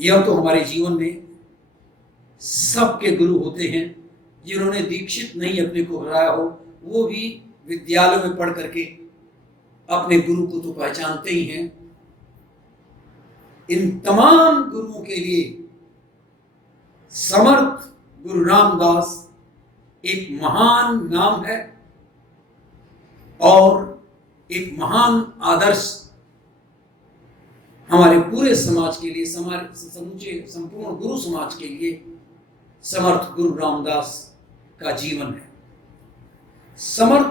यह तो हमारे जीवन में सबके गुरु होते हैं। जिन्होंने दीक्षित नहीं अपने को हराया हो, वो भी विद्यालय में पढ़ करके अपने गुरु को तो पहचानते ही हैं। इन तमाम गुरुओं के लिए समर्थ गुरु रामदास एक महान नाम है और एक महान आदर्श हमारे पूरे समाज के लिए, समूचे संपूर्ण गुरु समाज के लिए समर्थ गुरु रामदास का जीवन है। समर्थ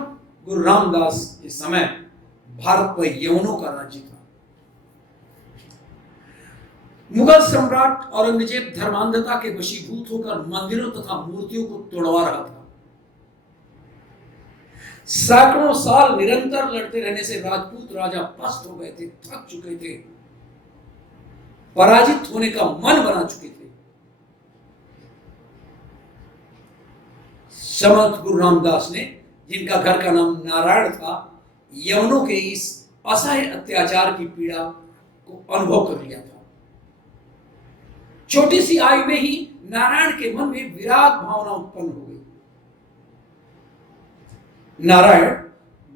गुरु रामदास के समय भारत पर यवनों का राज्य था। मुगल सम्राट औरंगजेब धर्मांधता के वशीभूत होकर मंदिरों तथा मूर्तियों को तोड़वा रहा था। सैकड़ों साल निरंतर लड़ते रहने से राजपूत राजा पस्त हो गए थे, थक चुके थे, पराजित होने का मन बना चुके थे। समर्थ गुरु रामदास ने, जिनका घर का नाम नारायण था, यवनों के इस असह्य अत्याचार की पीड़ा को अनुभव कर लिया था। छोटी सी आयु में ही नारायण के मन में विराग भावना उत्पन्न हो गई। नारायण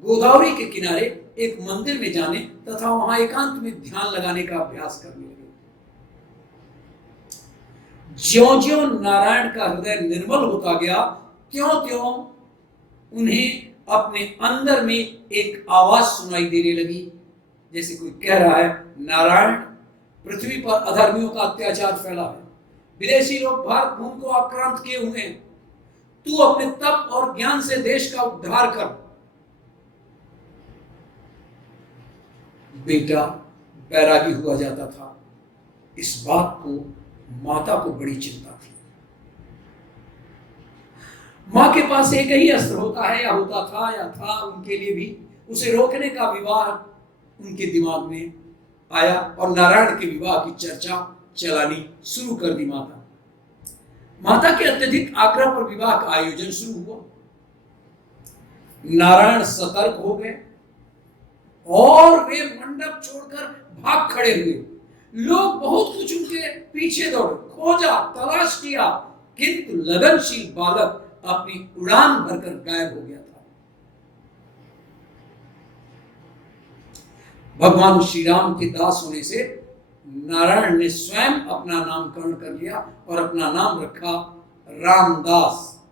गोदावरी के किनारे एक मंदिर में जाने तथा वहां एकांत में ध्यान लगाने का अभ्यास करने लगे। ज्यों-ज्यों नारायण का हृदय निर्मल होता गया, त्यों-त्यों उन्हें अपने अंदर में एक आवाज सुनाई देने लगी, जैसे कोई कह रहा है, नारायण, पृथ्वी पर अधर्मियों का अत्याचार फैला है, विदेशी लोग भारत भूमि को आक्रांत किए हुए हैं, तू अपने तप और ज्ञान से देश का उद्धार कर। बेटा बैरागी हुआ जाता था। इस बात को माता को बड़ी चिंता थी। मां के पास एक ही अस्त्र होता है, या होता था, या था उनके लिए भी, उसे रोकने का विवाह उनके दिमाग में आया और नारायण के विवाह की चर्चा चलानी शुरू कर दी। माता के अत्यधिक आग्रह पर विवाह का आयोजन शुरू हुआ। नारायण सतर्क हो गए और वे मंडप छोड़कर भाग खड़े हुए। लोग बहुत कुछ उनके पीछे दौड़े, खोजा, तलाश किया, किंतु लगनशील बालक अपनी उड़ान भरकर गायब हो गया था। भगवान श्री राम के दास होने से नारायण ने स्वयं अपना नामकरण कर लिया और अपना नाम रखा रामदास।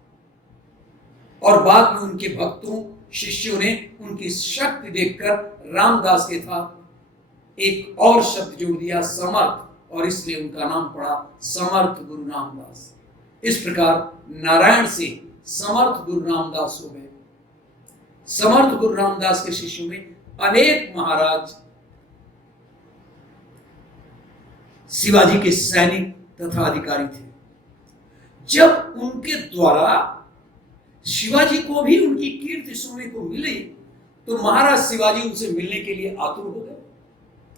और बाद में उनके भक्तों, शिष्यों ने उनकी शक्ति देखकर रामदास के साथ एक और शब्द जोड़ दिया, समर्थ, और इसलिए उनका नाम पड़ा समर्थ गुरु रामदास। इस प्रकार नारायण से समर्थ गुरु रामदास हो गए। समर्थ गुरु रामदास के शिष्यों में अनेक महाराज, शिवाजी के सैनिक तथा अधिकारी थे। जब उनके द्वारा शिवाजी को भी उनकी कीर्ति सुनने को मिली, तो महाराज शिवाजी उनसे मिलने के लिए आतुर हो गए,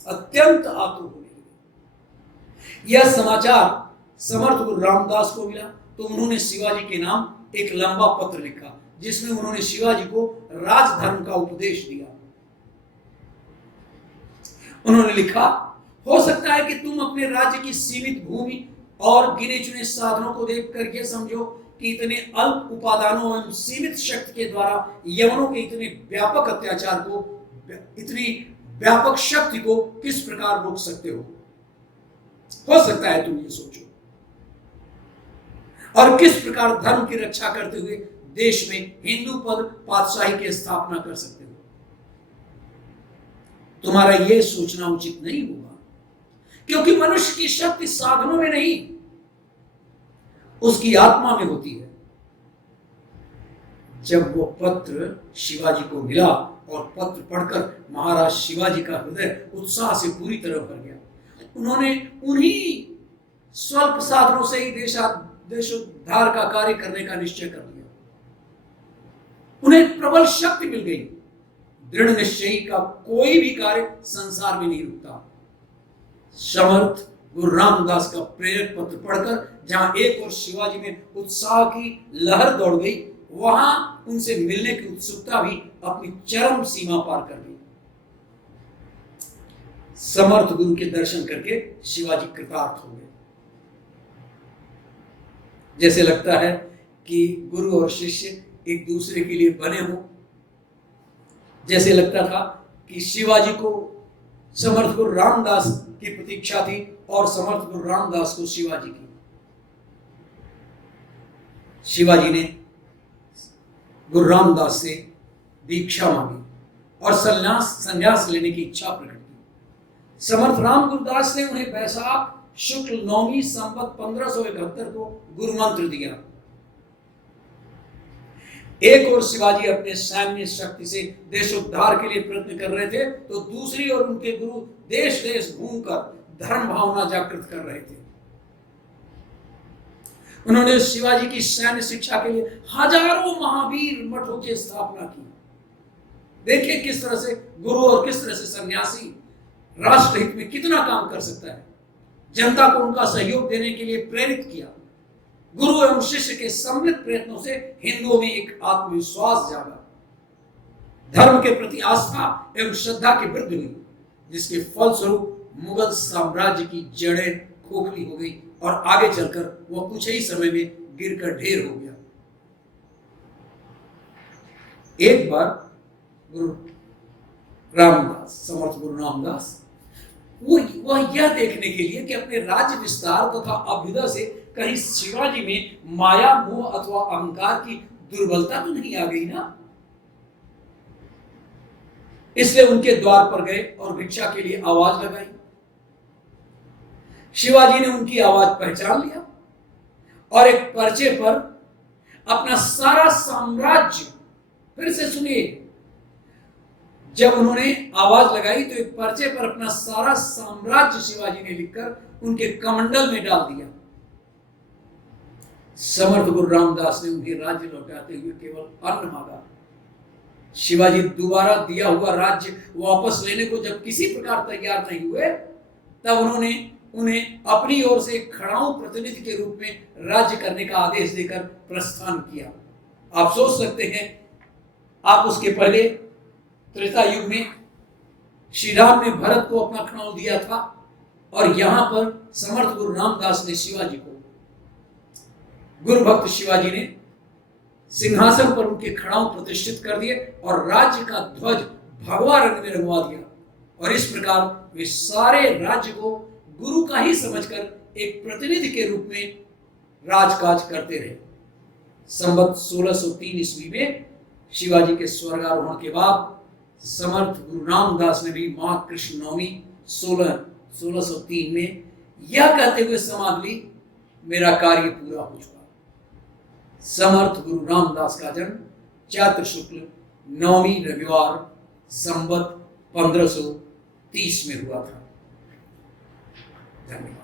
अत्यंत आतुर होने लगे। यह समाचार समर्थ गुरु रामदास को मिला तो उन्होंने शिवाजी के नाम एक लंबा पत्र लिखा, जिसमें उन्होंने शिवाजी को राजधर्म का उपदेश दिया। उन्होंने लिखा, हो सकता है कि तुम अपने राज्य की सीमित भूमि और गिने चुने साधनों को देखकर यह समझो कि इतने अल्प उपादानों एवं सीमित शक्ति के द्वारा यवनों के इतने व्यापक अत्याचार को, इतनी व्यापक शक्ति को किस प्रकार रोक सकते हो सकता है तुम ये सोचो, और किस प्रकार धर्म की रक्षा करते हुए देश में हिंदू पद पातशाही की स्थापना कर सकते हो। तुम्हारा यह सोचना उचित नहीं होगा, क्योंकि मनुष्य की शक्ति साधनों में नहीं, उसकी आत्मा में होती है। जब वो पत्र शिवाजी को मिला और पत्र पढ़कर महाराज शिवाजी का हृदय उत्साह से पूरी तरह भर गया। उन्होंने उन्हीं स्वल्प साधनों से ही देशोद्धार का कार्य करने का निश्चय कर लिया। उन्हें प्रबल शक्ति मिल गई। दृढ़ निश्चयी का कोई भी कार्य संसार में नहीं रुकता। समर्थ गुरु रामदास का प्रेरक पत्र पढ़कर जहां एक और शिवाजी में उत्साह की लहर दौड़ गई, वहां उनसे मिलने की उत्सुकता भी अपनी चरम सीमा पार कर गई। समर्थ गुरु के दर्शन करके शिवाजी कृतार्थ हो गए। जैसे लगता है कि गुरु और शिष्य एक दूसरे के लिए बने हों। जैसे लगता था कि शिवाजी को समर्थ गुरु रामदास की प्रतीक्षा थी और समर्थ गुरु रामदास को शिवाजी की। शिवाजी ने गुरु रामदास से दीक्षा मांगी और संन्यास लेने की इच्छा प्रकट की। समर्थ राम गुरुदास ने उन्हें बैसाख शुक्ल नौवीं संवत 1571 को गुरु मंत्र दिया। एक ओर शिवाजी अपने सैन्य शक्ति से देशोद्धार के लिए प्रयत्न कर रहे थे, तो दूसरी ओर उनके गुरु देश देश घूमकर धर्म भावना जागृत कर रहे थे। उन्होंने शिवाजी की सैन्य शिक्षा के लिए हजारों महावीर मठों की स्थापना की। देखिए किस तरह से गुरु और किस तरह से सन्यासी राष्ट्रहित में कितना काम कर सकता है। जनता को उनका सहयोग देने के लिए प्रेरित किया। गुरु एवं शिष्य के सम्मिलित प्रयत्नों से हिंदुओं में एक आत्मविश्वास जागा, धर्म के प्रति आस्था एवं श्रद्धा की वृद्धि हुई, जिसके फलस्वरूप मुगल साम्राज्य की जड़ें खोखली हो गई और आगे चलकर वह कुछ ही समय में गिरकर ढेर हो गया। एक बार गुरु रामदास, समर्थ गुरु रामदास, वह यह देखने के लिए कि अपने राज्य विस्तार तथा अभ्युदय से कहीं शिवाजी में माया, मोह अथवा अहंकार की दुर्बलता तो नहीं आ गई ना, इसलिए उनके द्वार पर गए और भिक्षा के लिए आवाज लगाई। शिवाजी ने उनकी आवाज पहचान लिया और एक पर्चे पर अपना सारा साम्राज्य, फिर से सुनिए, जब उन्होंने आवाज लगाई तो एक पर्चे पर अपना सारा साम्राज्य शिवाजी ने लिखकर उनके कमंडल में डाल दिया। समर्थ गुरु रामदास ने उन्हें राज्य लौटाते हुए केवल अन्न मांगा। शिवाजी दोबारा दिया हुआ राज्य वापस लेने को जब किसी प्रकार तैयार नहीं हुए, तब उन्होंने उन्हें अपनी ओर से खड़ाऊ प्रतिनिधि के रूप में राज्य करने का आदेश देकर प्रस्थान किया। आप सोच सकते हैं, आप उसके पहले त्रेता युग में श्री राम ने भरत को अपना खड़ाऊ दिया था और यहां पर समर्थ गुरु रामदास ने शिवाजी को, गुरु भक्त शिवाजी ने सिंहासन पर उनके खड़ाऊ प्रतिष्ठित कर दिए और राज्य का ध्वज भगवा रंग में रंगवा दिया। और इस प्रकार वे सारे राज्य को गुरु का ही समझकर एक प्रतिनिधि के रूप में राजकाज करते रहे। संवत 1603 ईस्वी में शिवाजी के स्वर्गारोहण के बाद समर्थ गुरु रामदास ने भी मां कृष्ण नवमी 1603 में यह कहते हुए समाधि ली, मेरा कार्य पूरा हो चुका। समर्थ गुरु रामदास का जन्म चैत्र शुक्ल नवमी रविवार संवत 1530 में हुआ था। धन्यवाद।